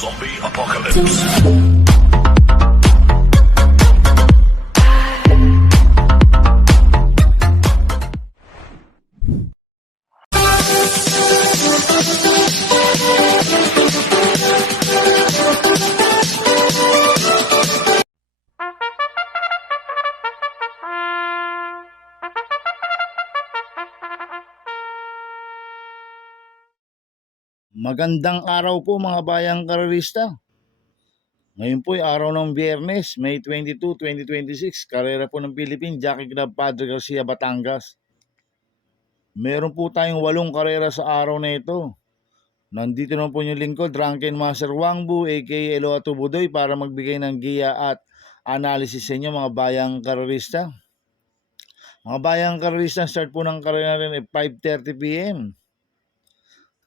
Zombie Apocalypse. Magandang araw po mga bayang karerista. Ngayon po ay araw ng Biyernes, May 22, 2026. Karera po ng Philippine Jockey Club Padre Garcia, Batangas. Meron po tayong 8 karera sa araw na ito. Nandito naman po yung lingkod, Drunken Master Wangbu aka Eloato Budoy para magbigay ng giya at analysis sa inyo mga bayang karerista. Mga bayang karerista, start po ng karera rin ay 5:30 PM.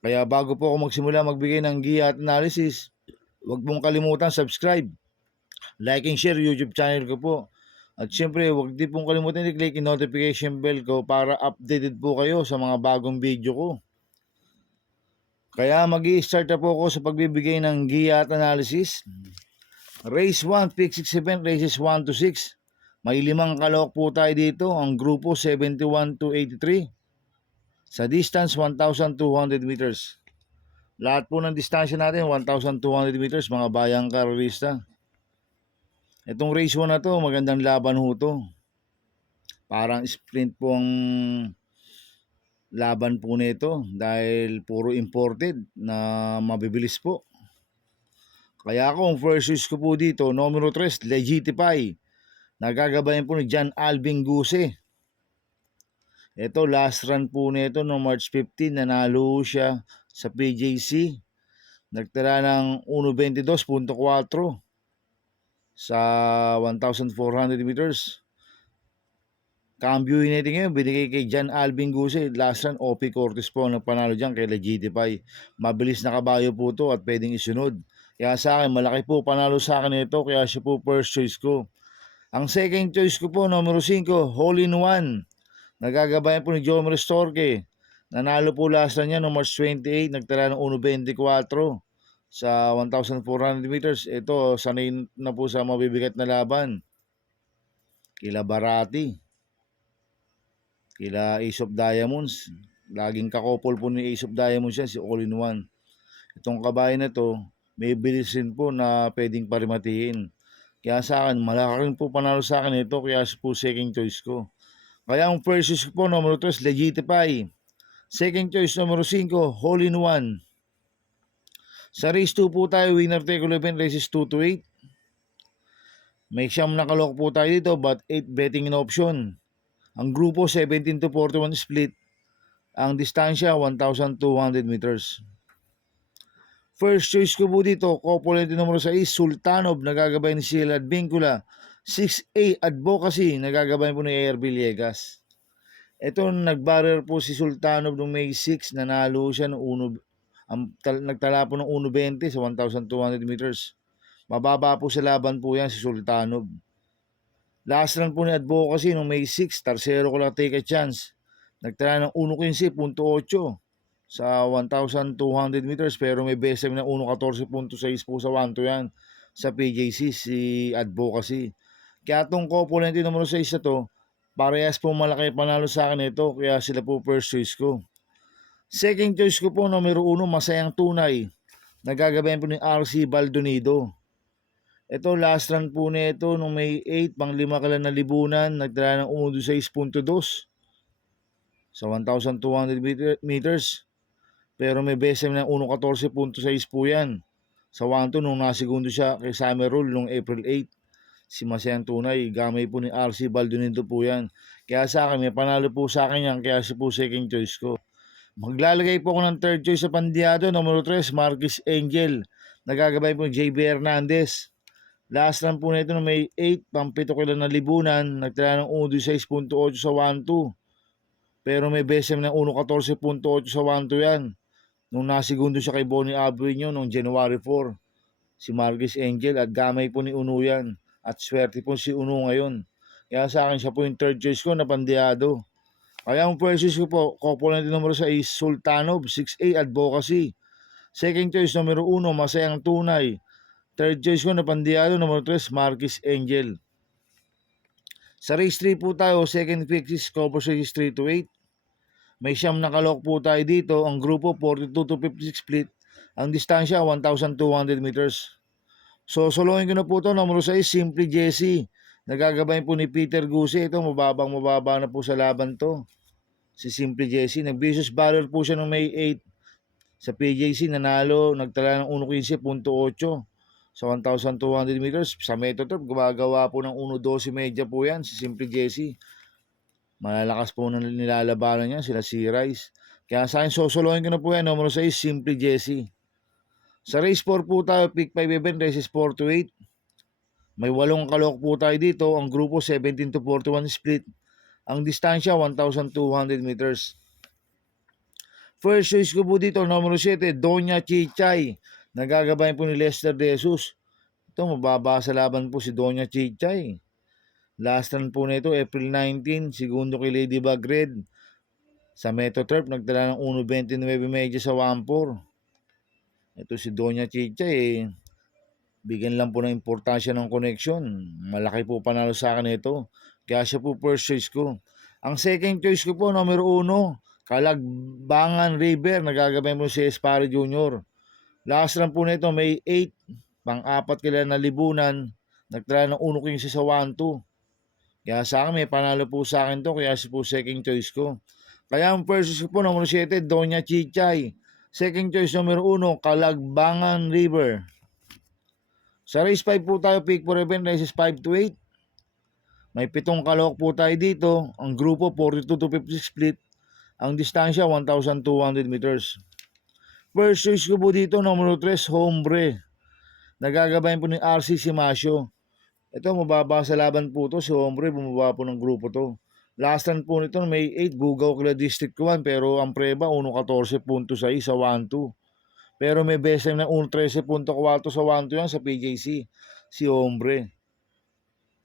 Kaya bago po ako magsimula magbigay ng giya at analysis, huwag mong kalimutan subscribe, like and share YouTube channel ko po. At syempre, huwag din pong kalimutan i-click yung notification bell ko para updated po kayo sa mga bagong video ko. Kaya mag-i-start na po ako sa pagbibigay ng giya at analysis. Race 1, pick 6 event, races 1 to 6. May 5 kalahok po tayo dito. Ang grupo 71 to 83. Sa distance 1,200 meters. Lahat po ng distansya natin 1,200 meters mga bayang karerista. Itong race 1 na to, magandang laban ho to. Parang sprint po ang laban po nito dahil puro imported na mabibilis po. Kaya ako ang first choice ko po dito, numero 3, Legitify. Nagagabayan po ni John Alvin Guse. Ito, last run po nito no March 15, nanalo siya sa PJC. Nagtira ng 1.22.4 sa 1,400 meters. Cambio natin ngayon, binigay kay John Alvin Guse. Last run, OP Cortez po ang nagpanalo dyan kay Legitify. Mabilis na kabayo po to at pwedeng isunod. Kaya sa akin, malaki po panalo sa akin ito, kaya siya po first choice ko. Ang second choice ko po, numero 5, Hole in One. Nagagabayan po ni Jomer Storke. Nanalo po last run niya no March 28, nagtira ng 1.24 sa 1,400 meters. Ito, sanay na po sa mabibigat na laban. Kila Barati, kila Ace of Diamonds. Laging kakopol po ni Ace of Diamonds yan, si All in One. Itong kabayan na to, may bilisin po na pwedeng parimatiin. Kaya sa akin, malaki rin po panalo sa akin ito, kaya po second choice ko. Kaya ang first choice ko po, numero 3, Legitify. Second choice, numero 5, Hole in One. Sa race 2 po tayo, winner take all event, races 2 to 8. May siyam na kalok po tayo dito, but 8 betting in option. Ang grupo, 17 to 41 split. Ang distansya, 1,200 meters. First choice ko po dito, couple numero 6, Sultanov, nagagabay ni Sheila Advincula. 6A Advocacy, nagagabay po ni AR Villegas. Ito, nagbarrier po si Sultanov noong May 6, nanalo siya ng nagtala po ng 1.20 sa 1,200 meters. Mababa po sa laban po yan si Sultanov. Last run po ni Advocacy noong May 6, tercero ko lang take a chance. Nagtala ng 1.15.8 sa 1,200 meters, pero may BSM na 1.14.6 po sa 1-2 yan sa PJC, si Advocacy. Kaya itong couple natin numero 6 na to, parehas po malaki panalo sa akin ito, kaya sila po first choice ko. Second choice ko po, numero 1, Masayang Tunay. Nagagabayan po ni RC Baldonido. Ito, last run po nito nung May 8, pang 5 kalan na libunan, nagdala ng 1.16.2 sa 1,200 meters. Pero may BSM na 1.14.6 po yan. Sa 1-2 nung nasigundo siya kay Summer Rule nung April 8. Si Masayang Tunay, gamay po ni RC Baldonido po yan. Kaya sa akin, may panalo po sa akin yan, kaya siya po second choice ko. Maglalagay po ako ng third choice sa pandiado, numero 3, Marquis Angel. Nagagabay po ni JB Hernandez. Last run po nito na may 8, pang 7 kailan na libunan, nagtala ng 1.16.8 sa 1-2. Pero may BSM na 1.14.8 sa 1-2 yan. Nung nasigundo siya kay Bonnie Abuino noong January 4, si Marquis Angel, at gamay po ni Uno yan. At swerte po si Uno ngayon. Kaya sa akin, siya po yung third choice ko na pandiado. Kaya ang first choice ko po, couple natin numero 6, Sultanov, 6A Advocacy. Second choice, numero 1, Masayang Tunay. Third choice ko na Pandiado, numero 3, Marquis Angel. Sa race 3 po tayo, second pick is Cover Series 3 to 8. May siyam na kalok po tayo dito. Ang grupo 42 to 56 split. Ang distansya 1,200 meters. So solohin ko na po ito. Numero 6, Simply Jesse. Nagagabay po ni Peter Guse. Ito mababa na po sa laban to. Si Simply Jesse. Nag-vicious barrel po siya noong May 8. Sa PJC nanalo. Nagtala ng 1.15.8 sa 1,200 meters. Sa Metotrop gumagawa po ng 1.12 media po yan. Si Simply Jesse. Malalakas po na nilalabanan niya, sila si Rice. Kaya sa akin, sosolohin ko na po yan. Numero 6, Simply Jesse. Sa race 4 po tayo, pick 5 event, races 4 to 8. May 8 kalok po tayo dito. Ang grupo 17 to 41 split. Ang distansya 1,200 meters. First choice ko po dito, numero 7, Doña Chichay. Nagagabayan po ni Lester De Jesus. Ito, mababa sa laban po si Doña Chichay. Last run po nito, April 19, segundo kay Ladybug Red. Sa Metotrop, nagdala ng 1.29 medya sa 1.4. Ito si Doña Chicha bigyan lang po ng importansya ng connection. Malaki po panalo sa akin ito. Kaya siya po first choice ko. Ang second choice ko po, numero 1, Kalagbangan River. Nagagabay mo si Espari Jr. Last run po nito, May 8. Pang-apat kila na libunan. Nagdala ng 1.15 sa 1.2. Kaya sa akin, may panalo po sa akin to. Kaya siya po second choice ko. Kaya ang first choice ko po, numero 7, Doña Chichay. Second choice, numero 1, Kalagbangan River. Sa race 5 po tayo, pick for event, races 5 to 8. May 7 kalok po tayo dito. Ang grupo, 42 to 56 split. Ang distansya, 1,200 meters. First choice ko po dito, numero 3, Hombre. Nagagabayan po ni RC Simasio. Ito, mababa sa laban po to. Si Hombre, bumaba po ng grupo to. Last run po nito, May 8, Bugaw kila District 1. Pero ang preba, 1.14.6 sa 1.2. Pero may best time na 1.13.4 sa 1.2 yan sa PJC. Si Hombre.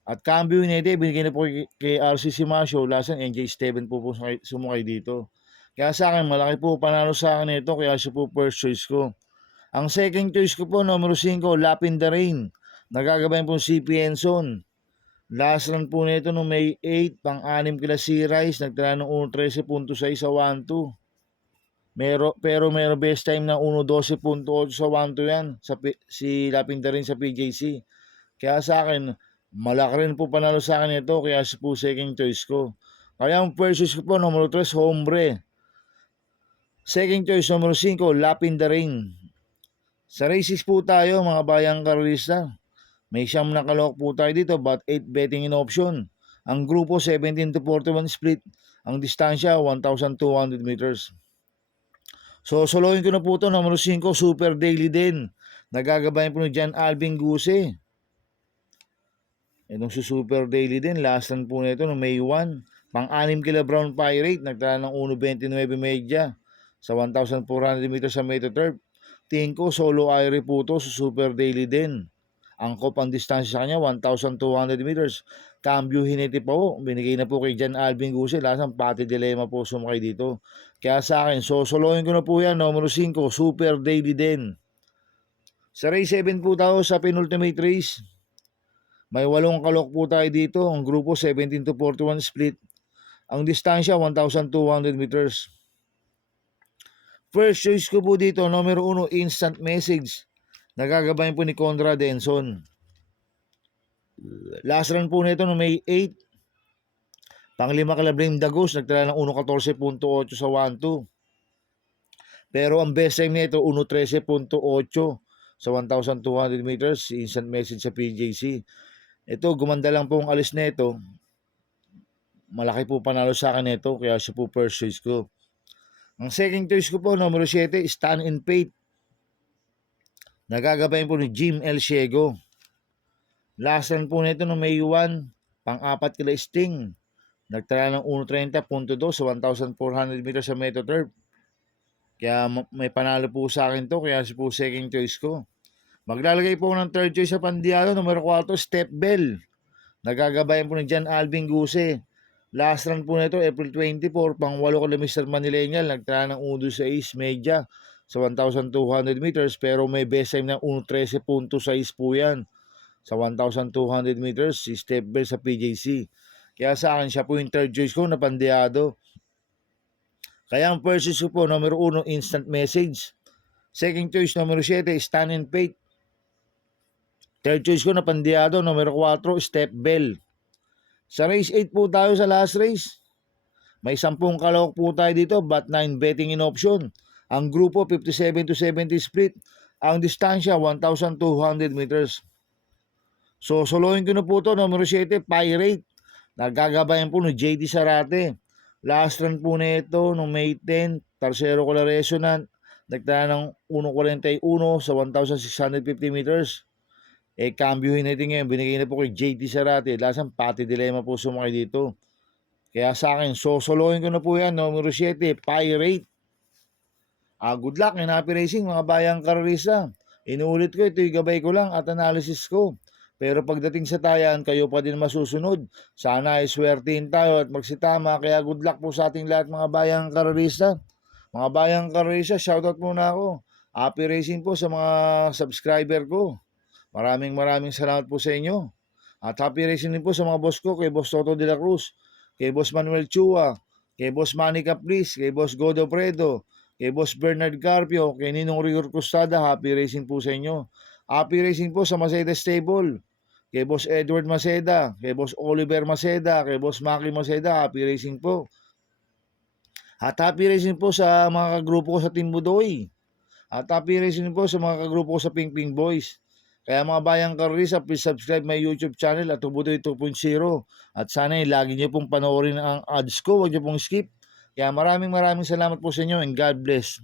At cambio nito, binigay na po kay RC Simasio. Last run, NJ Steven po sumakay dito. Kaya sa akin, malaki po panalo sa akin ito. Kaya siya po first choice ko. Ang second choice ko po, numero 5, Lapin the Rain. Nagagabayan po si Pienson. Last run po nito no May 8, pang-anim kila si Rice, nagtala ng 1.13.6 sa 1.2. Pero meron best time na 1.12.8 sa 1.2 yan, si Lapinta rin sa PJC. Kaya sa akin, malaki rin po panalo sa akin ito, kaya siya po second choice ko. Kaya ang first choice ko po, numero 3, Hombre. Second choice, numero 5, Lapinta rin. Sa races po tayo, mga bayang karolista. May siyam na kalok po tayo dito, but 8 betting in option. Ang grupo 17 to 41 split. Ang distansya 1,200 meters. So solohin ko na po ito, numero 5, Super Daily din. Nagagabayan po ni John Alvin Guse. Itong si Super Daily din, last run po nito no May 1. Pang-anim kila Brown Pirate, nagtala ng 1.29 medya sa 1,400 meters sa Metotrop. Tingin ko solo aire po ito sa Super Daily din. Angkop ang distansya sa kanya, 1,200 meters. Cambio hiniti pa po. Binigay na po kay John Alvin Guse. Lasang pati dilemma po sumakay dito. Kaya sa akin, solohin ko na po yan. Numero 5, Super Daily din. Sa race 7 po tayo sa penultimate race. May 8 kalok po tayo dito. Ang grupo 17 to 41 split. Ang distansya, 1,200 meters. First choice ko po dito, numero 1, Instant Message. Nagagabayan po ni Conrad Denson. Last run po nito no May 8. Panglima kala Blame the Ghost, nagtala ng 1.14.8 sa 1.2. Pero ang best time nito 1.13.8 sa 1,200 meters. Instant Message sa PJC. Ito, gumanda lang po ang alis nito. Malaki po panalo sa akin nito, kaya siya po first choice ko. Ang second choice ko po, numero 7, Stand in Faith. Nagagabayan po ni Jim El Ciego. Last run po nito no May 1, pang-apat kila Sting. Nagtala ng 1.30.2 sa 1,400 meters sa Metotrop. Kaya may panalo po sa akin to, kaya siya po second choice ko. Maglalagay po ng third choice sa Pandiado, numero 4, Step Bell. Nagagabayan po ni John Alvin Guse. Last run po nito, April 24, pang-8 kila Mr. Manileñal. Nagtala ng 1.6 medya sa 1,200 meters, pero may best time ng 1:13.6 po yan sa 1,200 meters, si Steph Bell sa PJC. Kaya sa akin, siya po yung third choice ko na Pandiado. Kaya ang first choice ko po, numero 1, Instant Message. Second choice, numero 7, Stand and Faith. Third choice ko na Pandiado, numero 4, Steph Bell. Sa race 8 po tayo sa last race. May 10 kalawak po tayo dito, but 9 betting in option. Ang grupo, 57-70 split. Ang distansya, 1,200 meters. So, solohin ko na po ito, numero 7, Pirate. Nagagabayan po ni JD Sarate. Last run po na ito, noong May 10, Tercero ko na resonant. Nagtala ng 1.41 sa 1,650 meters. Kambyuhin natin ngayon, binigay na po kay JD Sarate. Lasang pati dilema po sumakay dito. Kaya sa akin, solohin ko na po yan, numero 7, Pirate. Good luck in Happy Racing, mga bayang karerista. Inuulit ko, ito yung gabay ko lang at analysis ko. Pero pagdating sa tayan, kayo pa din masusunod. Sana ay swertihin tayo at magsitama. Kaya good luck po sa ating lahat, mga bayang karerista. Mga bayang karerista, shoutout muna ako. Happy Racing po sa mga subscriber ko. Maraming salamat po sa inyo. At happy racing din po sa mga boss ko, kay Boss Toto de la Cruz, kay Boss Manuel Chua, kay Boss Manny Capris, kay Boss Godo Predo, kay Boss Bernard Carpio, kay Ninong Rigor Custada. Happy racing po sa inyo. Happy racing po sa Maceda Stable, kay Boss Edward Maceda, kay Boss Oliver Maceda, kay Boss Maki Maceda. Happy racing po. At happy racing po sa mga kagrupo ko sa Team Budoy. At happy racing po sa mga kagrupo ko sa Ping Ping Boys. Kaya mga bayang karerista, please subscribe my YouTube channel at Budoy 2.0. At sana lagi niyo pong panoorin ang ads ko, huwag niyo pong skip. Kaya maraming salamat po sa inyo and God bless.